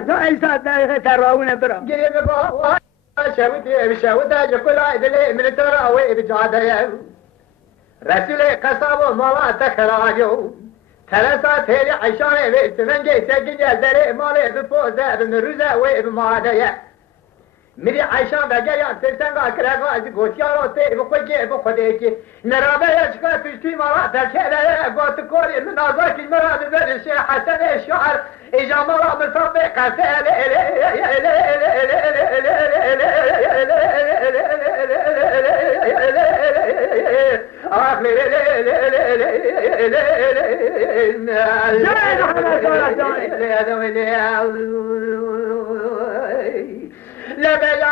جای ساعت تراونه برا گیری بگو شوده جکل عدلی من تراوی بجاده رسول قصاب و مالا تخراجو ثلاثة تيري عشانة بيتمنجي سجن جزري مالي بفوزة بمروزة وبمعادية مري عشان بجايا ترسنغا كراغا زغوتيارو تي بخوجي بخوديكي نرابة يشكا تشتي مرا تركيلا قوت كوري من نازاكي مراد برشي حسن الشعر إجا مرا مصبقة لبي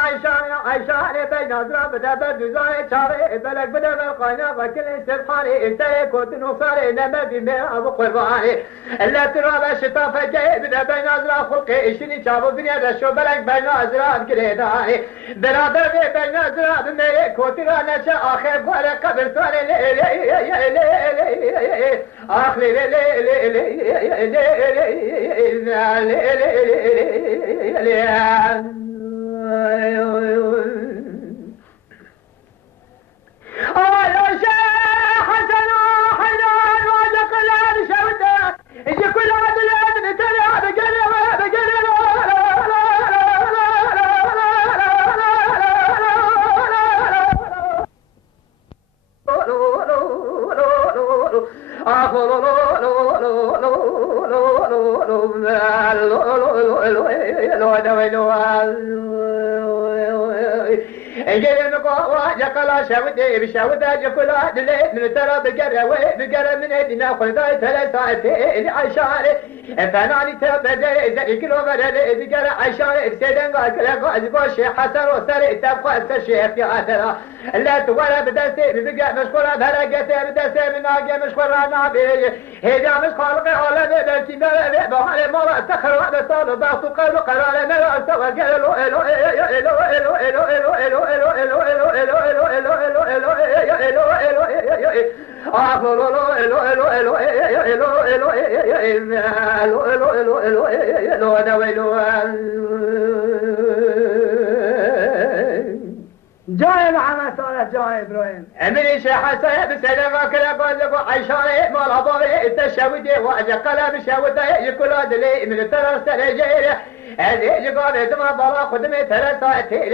عشان بين أضرب بدأ دوزاي شاري بلك بدأ بالقاينة وكل سبحاني انت كنت نصاري لما بما أبو قرباني لا ترى بشطافة جاي بدأ بين أضرب خلقي إشتني شابو الدنيا رشو بلك بين أضرب كريداني برادر بين أضرب مي كنت نشا آخر بولا قبل ثاني آخر شاودي بشاودة جكلا دلي من ترى بقرة من هدنا خلداي ثلاثة عشان فناني تبدأ زي كيلو بدأ بقرة عشان سيدنا كلا قاز حسن وسري تبقى الشيخ يا أثرا لا تقول بدأ بقى مشكورة بهرجة بدأ من ناقة مشكورة نابي هذا مش خالق على بدأ كنا بحال ما تخرج بصال ضغط قالوا قرار ما سوى قالوا جاي مع مسألة جاي إبراهيم أمري شيخ حسن بسلامة كلا قال لكم عشان مال أبوي التشودي وأجا قلم شودة يقول هذا من ترى سنجيرة هذه يقال دم برا خدمة ثلاثة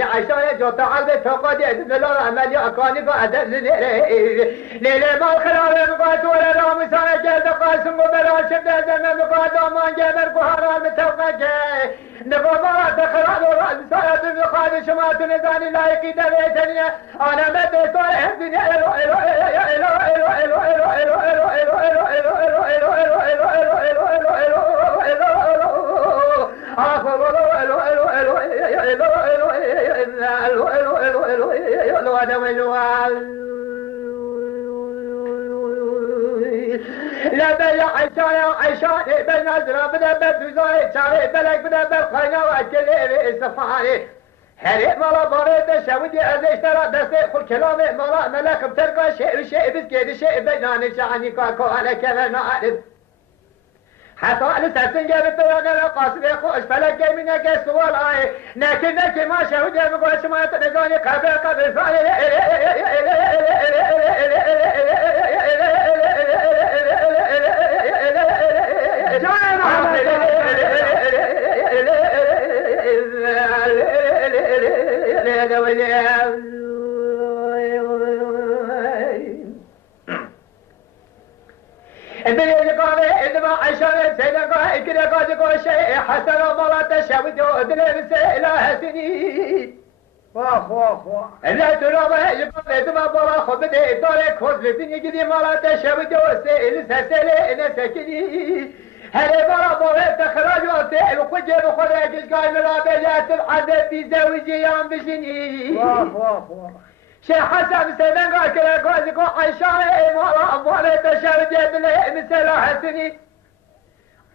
عشان جو تعال تقعد إذن الله عمل أكاني قاعد ليلة ما خلال مقاد ولا رام سنة جلد قاسم وبلا شبه زمن مقاد ما جبر قهرا متوقع نقابة تخرج ورأس سنة بمقاد شمات نزاني لا يقيد بيتني أنا مدى صالح الدنيا لا بلا عشان بين أزرق بدا بدوزاي شاري بلك بدا بالخينا وأكلي السفاري هري مالا بارد شودي أزيش ترى دستي خل كلامي مالا ملك بترقى شيء بسكيد شيء بيناني شعني كاكو على كذا نعرف حتى على سرسن جاب الطيارة قاصد يخوش فلك جاي منك السؤال لكن ما شودي بقول شما تنزاني قبل فعل الدنيا قال إذا عشان سيدنا قال كذا قال يقول شيء حسن ولا تشهد الدنيا بسيلة سني واخ لا ترى يقول إذا ما برا خبدي دارك خذ الدنيا كذي ما تشهد وسيل سيل نسكني هل برا تخرج وسيل وقجي بخرج قال لا بجات العذاب بزوجي يوم بجني واخ شيخ حسن سيدنا قال كذا قال يقول عشان ولا تشهد الدنيا بسيلة سني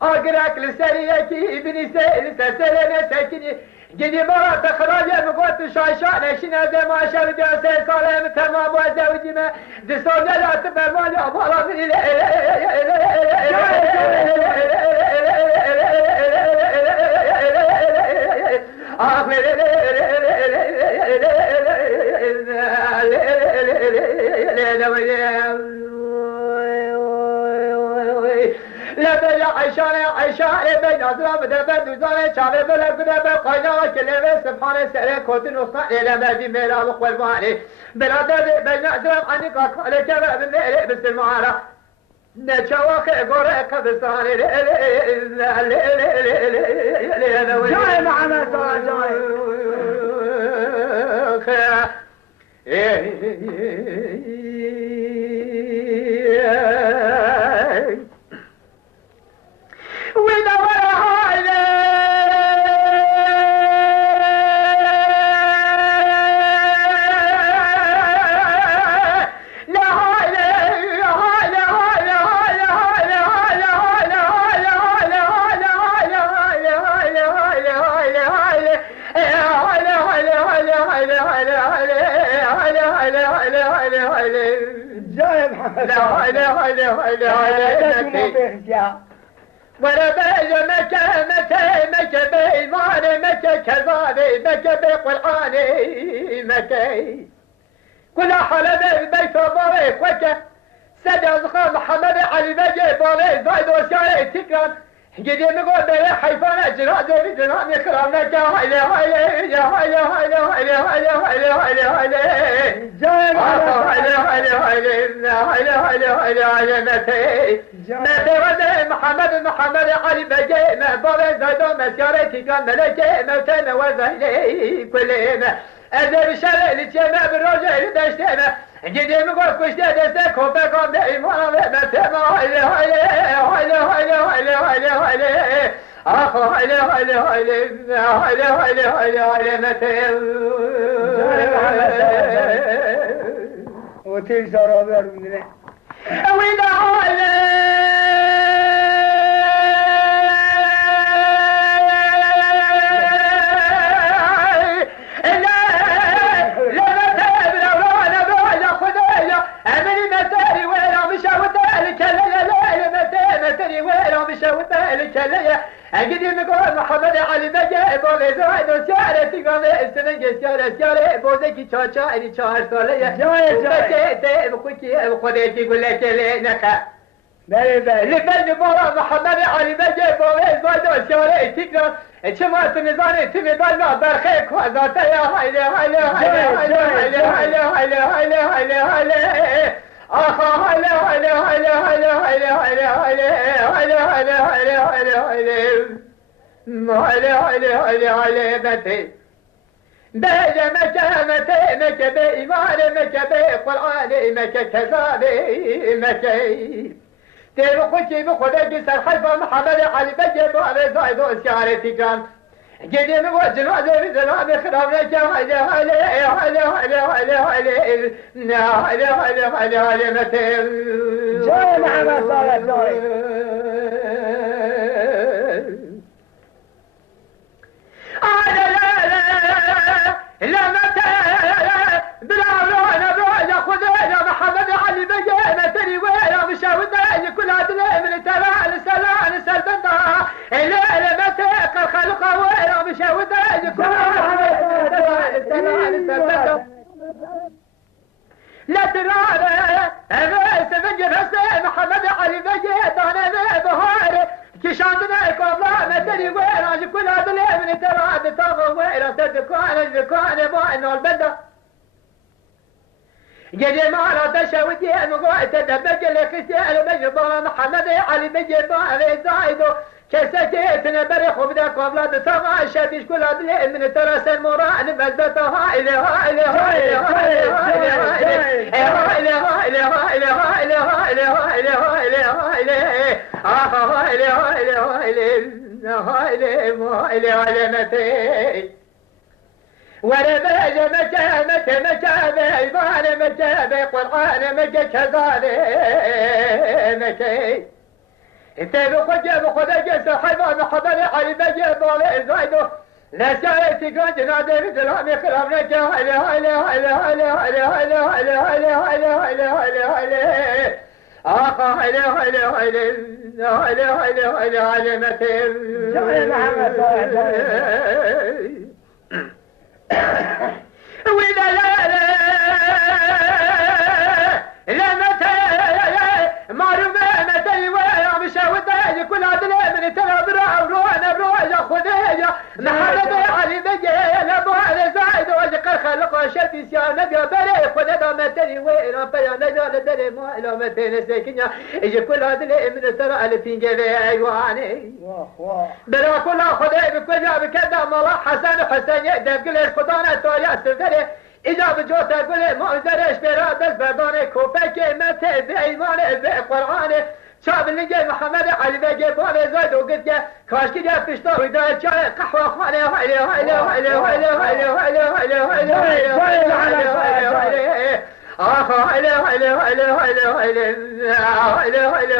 أقرأك لسريكي ابني سيلنا سكني جدي مرة تخرج بقوت شاشان اشنا زي ما شرد سي صالح تمام وزوجي ما دستور لا تبقى مالي أبغى من عشاء بين أضرب دبر دوزان شعبي بلا قدبر قينا كلمة سبحانه سأله كوتن وصنع إلى مدي ميلاد قرباني برادر بين أضرب عني قاقالي كبر بميلي بسلمارا نشواك غورة قبستاني جاي معنا جاي ولا بيج مكة بإيمان مكة كذابي مكة بقرآني مكة كل حلبي بيت باريك وكة سجى زخام محمد علي بيجي باريك زايد وشاري تكرم جدي نقول بلي حيفانة جنازة بجنان يكرمنك يا هايلي هايلي يا هايلي هايلي هايلي هايلي هايلي هايلي هايلي جاي هايلي هايلي هايلي هايلي هايلي هايلي هايلي متي ودي محمد علي بيجي باريك زايد ومسياري تكرم ملكي موتين وزهلي كلهم أذب شلي لتيما بالرجل بشتيما جدي نقول كشتي دستك وبقام بإيمان متما هايلي هايلي هايلي هايلي هايلي هايلي هايلي أخو هايلي هايلي هايلي هايلي هايلي هايلي هايلي متي وتنسى رابع مني وإذا هايلي أجد نقول محمد علي بجي بولي زايد وشارة تقام السننجة شارة بوزيكي شاشا إني شهر سولية جاي تي بخوكي بخوديكي يقول لك لينك لبن بورا محمد علي بجي بولي زايد وشارة تقام شمات نزاني تمي بالنا برخيك وزاتا يا هايلي هايلي هايلي هايلي هايلي هايلي هايلي هايلي هايلي آخا هايلي هايلي هايلي هايلي هايلي هايلي هايلي هايلي هايلي هايلي هايلي هايلي متي بيجي مكة بإيمان مكة بقرآن مكة كذابي مكة تبخشي بخدك سرحفة محمد علي بيجي بوالي زايد وشارتي كان جدي نقول جنازة بزلامي خرابنا هايلي هايلي هايلي هايلي هايلي هايلي هايلي هايلي هايلي هايلي متي جاي معنا صالح جاي لا متى بلا بلا خذ محمد علي بيجي متري وين مشاودة كل هذا من ترى لسلان سلبنا لا متى خلق وين مشاودة كل هذا لا ترى أنا سبج رأس محمد علي بيجي أنا بهار كشاندنا كوبلا متري وين كل هذا من ترى تطغى وين تدكان بوين البلد جدي ما لا تشودي مقاعد تدبج لك سأل بجبا محمد علي بجبا علي زايدو كسكت نبرخ وبدا قبل تطغى شافيش كل هذا من ترى سموران بلدتها هايلي هايلي هايلي هايلي هايلي هايلي هايلي هايلي هايلي هايلي هايلي هايلي هايلي هايلي هايلي هايلي هايلي هايلي متي ولا بيج مكة بإيمان مكة بقرآن مكة كذابي مكة انت بخدك سحبا محمد علي بيجي بولي زايدو لا شايتي كنت نادر دلامي خرابنك هايلي هايلي هايلي هايلي هايلي هايلي هايلي هايلي هايلي هايلي هايلي هايلي آخا هايلي هايلي هايلي هايلي هايلي هايلي هايلي متي جاي محمد وإذا لا متى معروف متى وين مشاودة كل هذا من ترى بسیار نبیا برای خود دامتنی و ایران پیان نبیا لدر ما علامتین سکنیا ایجا کلا دل امن ترى الفين جبه ايواني برا كلا خدای بکجا بکدا مالا حسن حسین دب گلش خدانه تویا سردره اذا بجوتا قل ما درش برا دست بردانه کوپک مته به ایمان به قرآن شاب اللي محمد علي بقى بابا زايد وقلت كاش كده فشتا ودا شاي قهوه خانه هاي هاي هاي هاي هاي هاي هاي هاي آخ هاي هاي هاي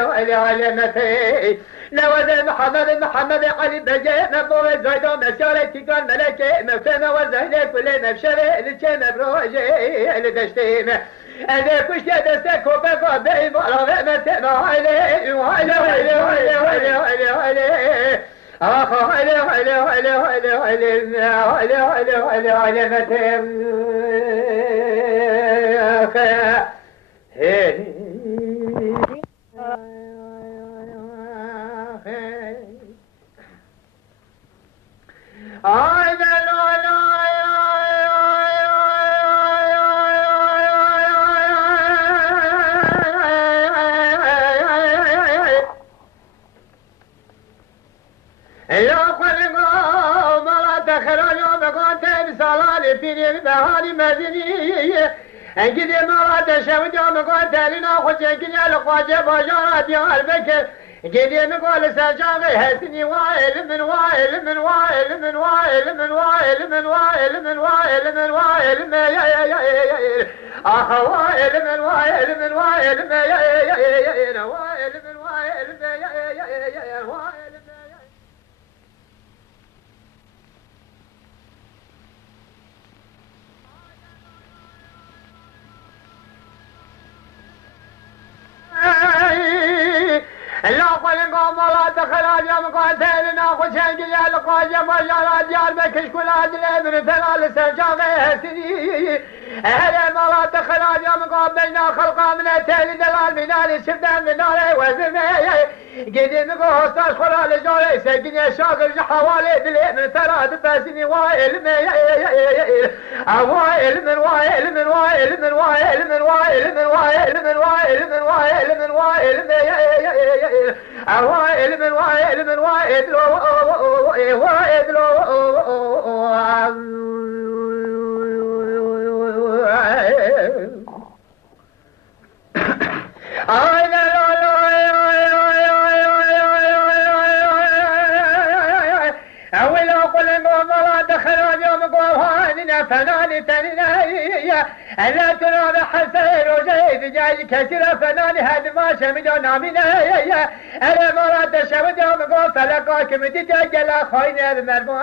هاي هاي متى نوذ محمد علي بقى مبوي زايد مسيره كان ملكه مكانه وزايد كل مبشره اللي كان بروجه اللي دشتيمه أنا كشت دستك وبقى بين ولا متنا عليه وعلى على على على على على آخ على على على على على على على على على متنا انجد مرات شمد يوم قاتل ناخذ كنيا لقاجة بجارة ديال بكر انجد نقول سجاغي هسني وائل من وائل من وائل من وائل من وائل من وائل من وائل من وائل ما يا اخ وائل من وائل من وائل ما يا وائل من وائل ما يا وائل لا قل قوم لا تخرج يا مقاتل ناخذ شنق يا لقاجة مجارات ديال بكش كل عدل من ثلال سجاغي هسني اهلا ما لا تخرج يا مقابلنا خلقا من التالي دلال بنالي شبدان بنالي وزمي قدي نقول استاذ خلال جولي سجني شاقر حوالي دلي من ثلاث بسني وائل وائل من وائل من وائل من وائل من وائل من وائل من وائل من وائل من وائل وائل من وائل من وائل وائل فناني تنيني ألا ترى حسين وزيد جاي كثير فناني هذا ما شمد نامينا أنا مرات شمد يوم قول فلقاك متجاجل خاين المرمى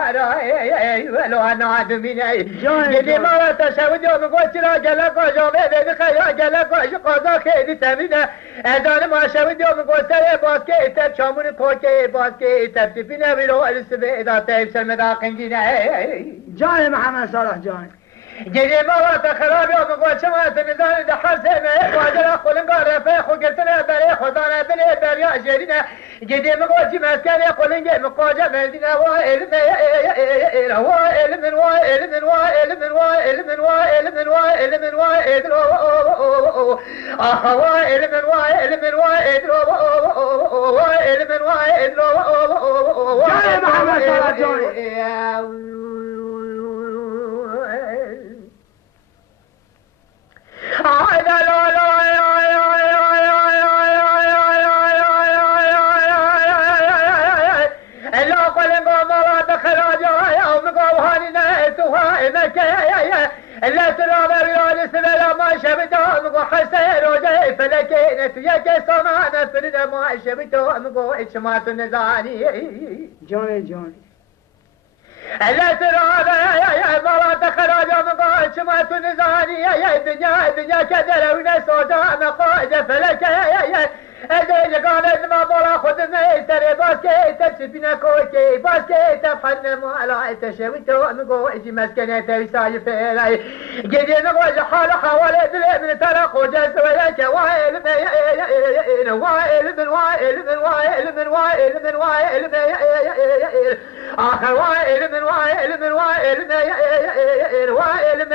ولو أنا عدميني جدي مرات شمد يوم قول ترى جلقا جوابي بخيا جلقا شقاقا خيدي تمينا أدان ما شمد يوم قول سري باسكي تب شامون كوكي باسكي تب تفينا بلو السبي إذا تيب سلمداقين جينا جاي محمد صالح جاي جدي مرات خراب يوم قول شمات ميزان دحر سيمي واجر أخولن قال رفاق وقلتنا بري خدانا بلي بريا جرينا جدي مقول جي مسكن يقولن جي مقاجة مدينة وائل وائل من وائل من وائل من وائل من وائل من وائل من وائل وائل من وائل من وائل وائل من وائل جاي محمد صالح جاي لا ترى بريال سبلا ما شبتهم وحسين وجاي فلكين فيك صنعنا فرد ما شبتهم وإشمات النزاني جوني لا ترى يا مرات خراج من إشمات النزاني يا الدنيا كدر ونسودا مقاعد فلك يا أدري قال ما بلا خد ميتر باسكي تسبنا كوكي باسكي تفحن ما تشويتو مقو اجي مسكنه تيساي فيلاي جدي نقول حال حوالي بلي من ترق وجز وياك وائل وائل من وائل من وائل من وائل من وائل آخر وائل من وائل من وائل وائل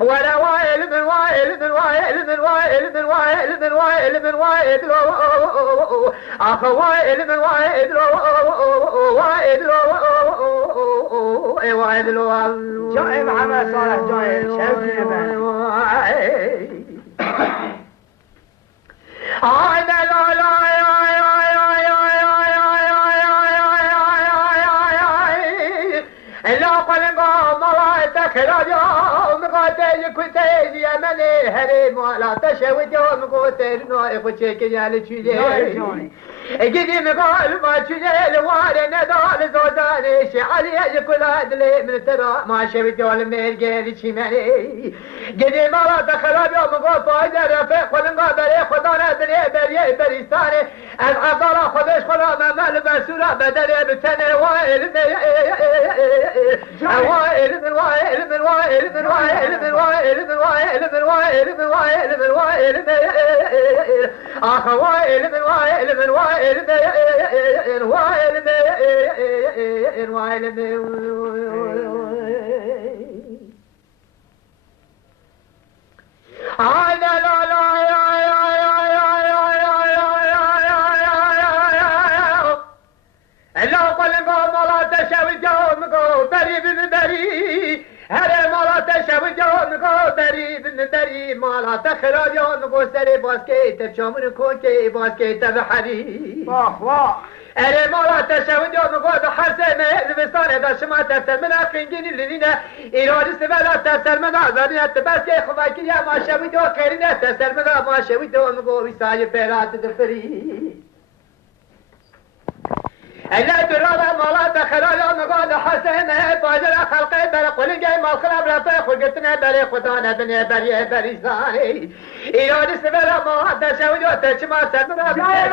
ولا وائل من وائل من وائل من وائل من وائل من وائل من وائل آخر وائل من وائل وائل وائل جاي محمد صالح جاي شوقي يبان لا تشوي يوم قوتين نايف وشيك يا لتشيلي قديم قال ما تشيلي واري ندال زوداني شعلي كل هدلي من ترى ما شوي دول ميرجي شمالي قديم لا دخل يوم قوت فايدر في خلنا بري خدانا بري بريستاني العبارة خدش خلا مال بسورة بدل بتني وائل وائل من وائل من وائل من وائل من وائل من وائل من وائل من وائل من وائل آخ وائل من وائل من وائل من وائل من وائل لا لا لا لو قلقوا ملا تشاوي جومكو بري بن بري هري ملا تشاوي جومكو بري بن بري ملا تخرج يومكو سري باسكي تبشامن كوكي باسكي تبحري واه واه هري ملا تشاوي جومكو بحسن البستان دشما تسل من اقنجين اللينا إيرادي سبلا تسل من عزانية تباسكي خفاكي يا ما شاوي جو خيرنا تسل من ما شاوي جومكو بساي بيرات دفري أنا ترى ما دخل يوم قال حسن باجر خلقي برقل جاي ما خرب رفيق وقتنا بري خدانا بني بري بريزاني إيرادي سبلا ما تشاوي تشما سبلا جاي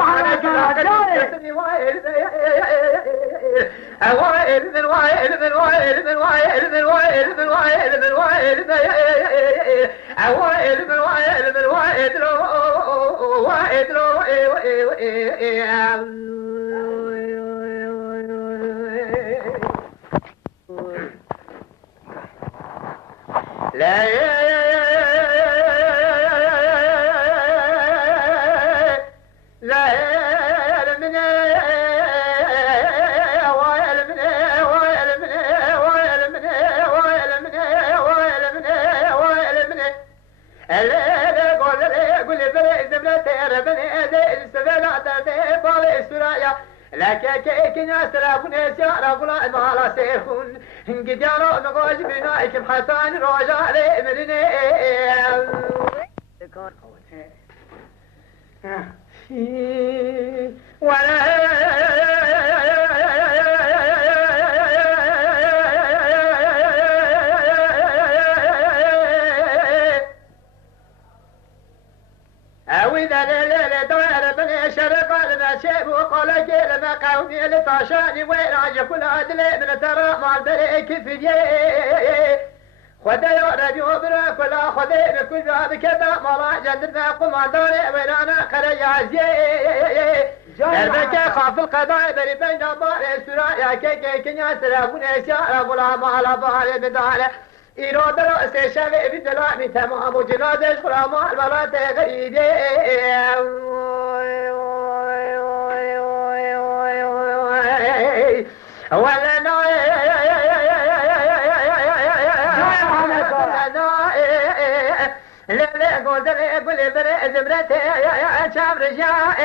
وائل من وائل من وائل من وائل من وائل من وائل من وائل وائل من وائل من وائل وائل لا لكن أسرابون يسيارة فلا ما سيكون قد يرون نقاش بنائكم حسان رجاء لإمرني شيب وقال جيل ما قومي لطاشاني وين يكون عدلي من ترى مع البريك في جي خدا يا رجو برا كلا خدا بكل ذا بكذا مرا جدنا قم داري وين انا خرج عزي البك خاف القضاء بري بين دار السرا يا كي كنيا سرابون اشياء ولا ما على بار بدار إيراد رأس شبه بدلاني تمام وجنازة غلام البلاد غيدي ولا لا قول بري زمرتي شام رجاء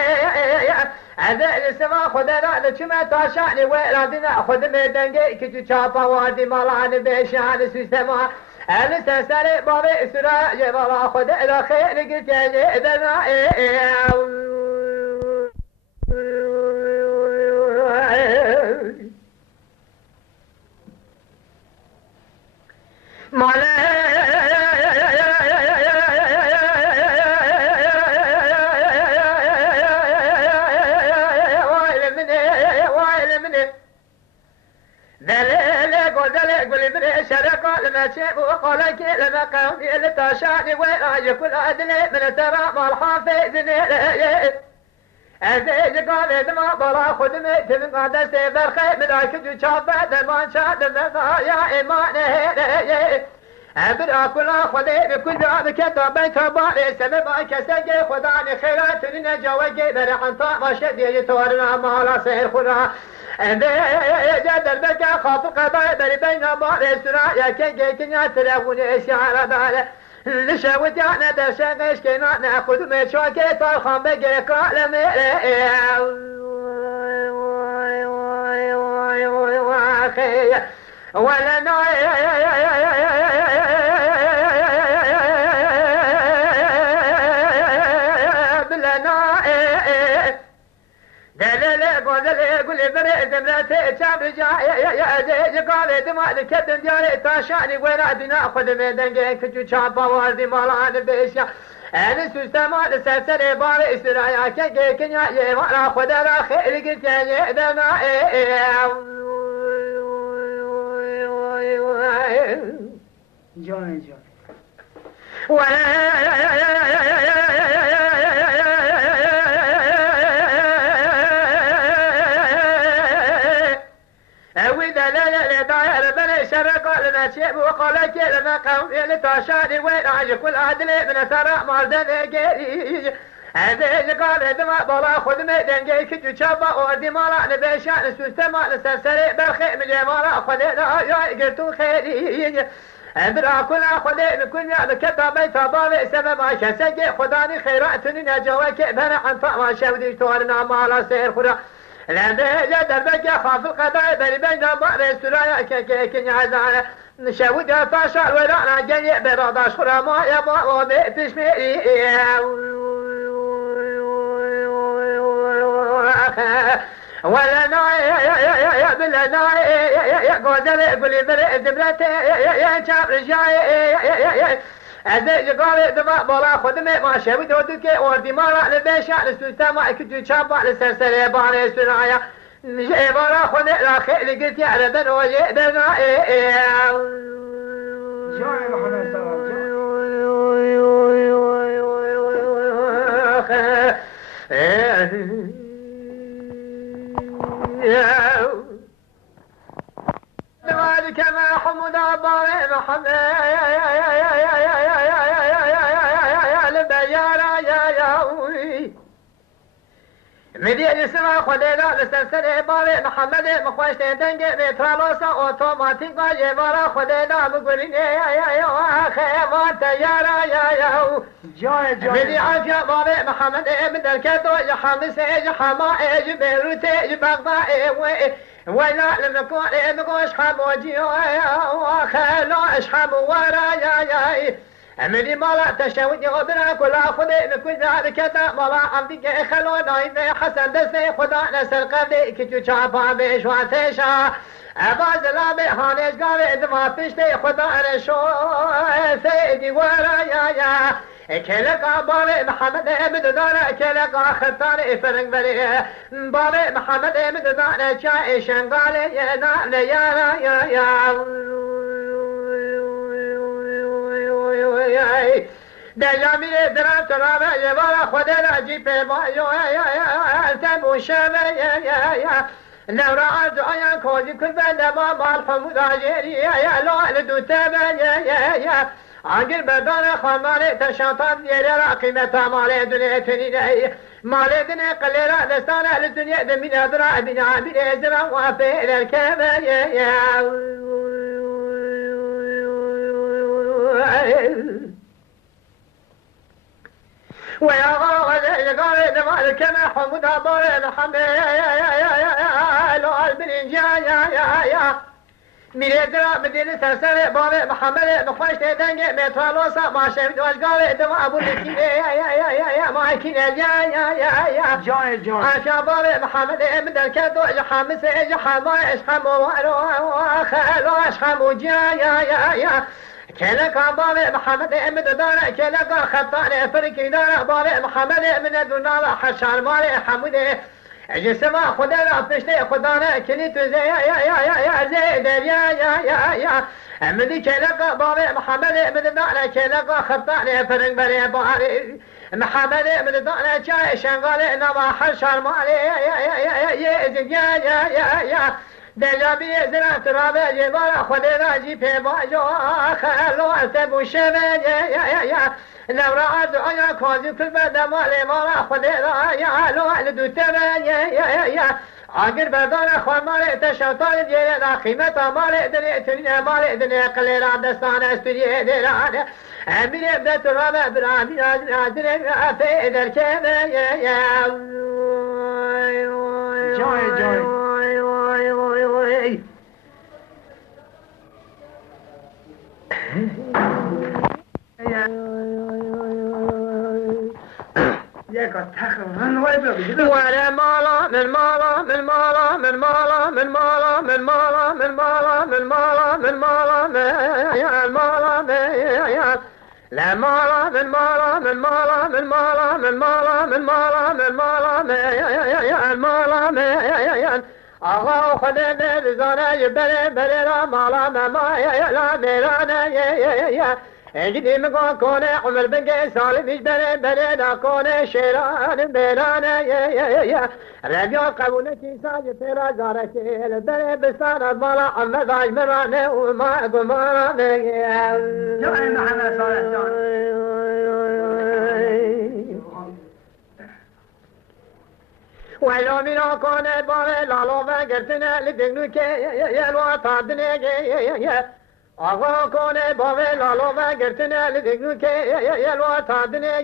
هذا السما خذ هذا شما تشاني ولا خذ ميدنجي كي تشافا وادي مالان بيشان سما انا سسري بابي سرا جبلا خذ الى خير قلت اذا وقالك لما قومي لتشاني وين يكون أدني من ترى ما الحافظ ازیج قال دما بالا خودم تبقى دست برخی ملاک جو چابه دمان شاد یا ایمان ابر کلا خدا بکل جا کتاب تبار سبب کسی خدا خیرات نجوای بر عطا باشه دی تورنا مالا سر خدا جدل بك خاف قضاء بر بين بار سرا يا كي كنيا تلفون اشعار دار لشوت انا دشغش كنا ناخذ مشاكل طالخان بقى قال ولا قال دماء الكتن ديالي تاشاني وين عدنا خذ من دنجي كتو شابا واردي مالان بيشا انا سوستمان سلسل بار اسرايا كي كنيا يوانا خذ را خير قلت يا دنا جان جان شيء وقال كلمة قوم لتاشاني وين عاج كل عدل من ترى مالدن جري هذا قال هذا ما بلا خذ ميدان جاي كجو شابا وردي مالا نبيشان سوستما نسلسل برخي من مالا خذنا يا قلتو خيري ابرا كل خذ كل يا كتابي تباري سبب عشان سجي خداني خيراتني نجواك بنا عن طعم شودي تورنا مالا سير خدا لأنه جدل خاف القضاء بين بار سرايا كي عزانا نشود فاشل ولا جاي براداش خرما يا بابا بتشميري ولا يا بلا يا قدر قولي بريت يا شاب رجاي ازيج قال دما بالا خدمه ما شوي ودك وردي مارا لبيشان سوستما كتو شابا لسلسله بار سرايا نجي بالا خد لا خيل قلت يا ربن وجدنا جان محمد ذلك ما حمد بار محمد مدير سما خدنا لسلسلة بار محمد مخوش تنجي بترالوسا اوتوماتيك باجي بارا خدنا مقولين يا خيمات يا جان مدي عافية بار محمد من الكتو يحمس يحما بيروت بغداد ولا لم يكن مقوش حموجي وخلو اشحم ورايا امري مالا تشاودي غبنا كل خذي كل ذلك مالا عمدك خلو نايم حسن دسي خدا نسل قبلي كتو شابا بشواتشا اباز لا بهانش قال دما بشتي خدا نشو سيدي ورايا كلك بار محمد ابن دار كلك خطار فرنگ بري بار محمد ابن دار چا شنگال يا دجامي درام ترابه يبارا خدنا جيب ما يا تمو شبه يا نورا عزايا كوزي كل بنما مال حمود عجيري يا لا لدو تبا يا عقل بدان خمالي تشاطان يرى قيمة مالي دنيا تنيني مالي دنيا قليلا دستانا للدنيا دمين أدرا بنا عبير إزرا وافي للكبر يا ويا غاغد قال دمال كما حمود أبار محمد لو البرنجا يا ميريدرا مدينة سلسلة بار محمد مخوش تدنج مترالوسا ما شفت واشقال دما أبو لكين يا ما كين يا جان عشا بار محمد من الكدو يحمس يحما اشحم وخلو اشحم يا كلك بار محمد من دار كلك خطان فرق دار بار محمد من دونال حشان مال حمود جسما خدنا فشتي خدانا كليت يا زيد يا امدي كلك بار محمد من دار كلك خطان فرق بار محمد من دانا جاي شنغال نواح شرمالي يا دلابي زرعت رابع جبال خد راجي في باجو خلو أسبو شمال يا نورا عدعيا كوزي كل بدا مالي مالا خد رايا لو علدو تبان يا عقل بدان اخوان مالي تشوطان ديانا قيمة مالي دنيا تنيا مالي دنيا قليلا دستان استريه ديرانا امين ابدت رابع برامي نازل في در كمان يا جاي ولا مالا من مالا من مالا من مالا من مالا من مالا من مالا من مالا من مالا يا المالا يا لا مالا من مالا من مالا من مالا من مالا من مالا من مالا يا المالا يا الله خدنا بزانا يبري بري مالا ما يا لا ميرانا يا اجدي مقا كونه عمر بنقي سالم يجبري بري دا كونه شيران بيرانا يا ربيع قبولتي ساجي تيرا زارتي البري بستان مالا عمد عجمراني وما قماراني جاي معنا صالح ولو من كونه باري لالو فقرتنا لدنوك يلوى تعدني آقا کنه باوی لالو و گرتنه لدگو که یلوا تادنه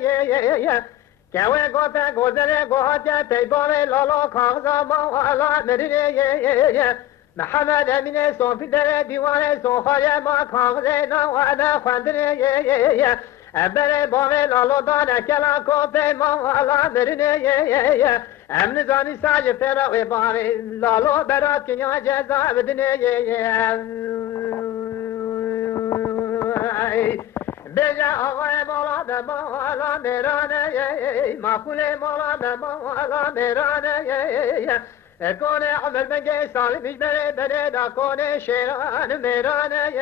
کوه گوته گوزره گوهات تی باوی لالو کاغذا ما علا مرینه محمد امین صوفی در دیوانه سوخای ما کاغذه نواده خواندنه ابره باوی لالو دانه کلا کوپه ما علا مرینه امن زانی ساج فرق باری لالو برات کنیا جزا بدنه بجا آقای مولا به مولا میرانه مقوله مولا به مولا میرانه کنه عمر بگه سالی بیش بره دا کنه شیران میرانه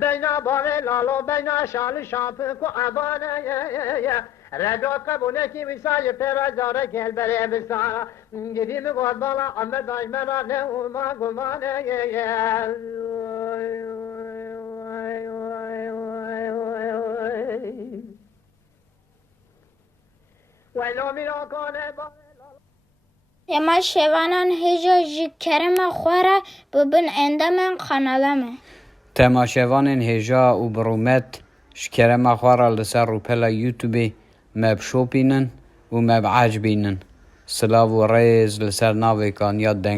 بینا باوی لالو بینا شال شاپ کو عبانه رداد قبونه کی میسای فرازاره کل بره بسارا گیدی میگواد بالا عمر داش مرانه و ما گمانه اما شوانان هجا جی کرم خوره ببن اندمن قنالمه تماشاوان هجا و برومت شکرم خوره لسر رو پلا یوتیوبی مب شوپینن و مب عجبینن سلاو و ریز لسر ناوی کان یاد دنگ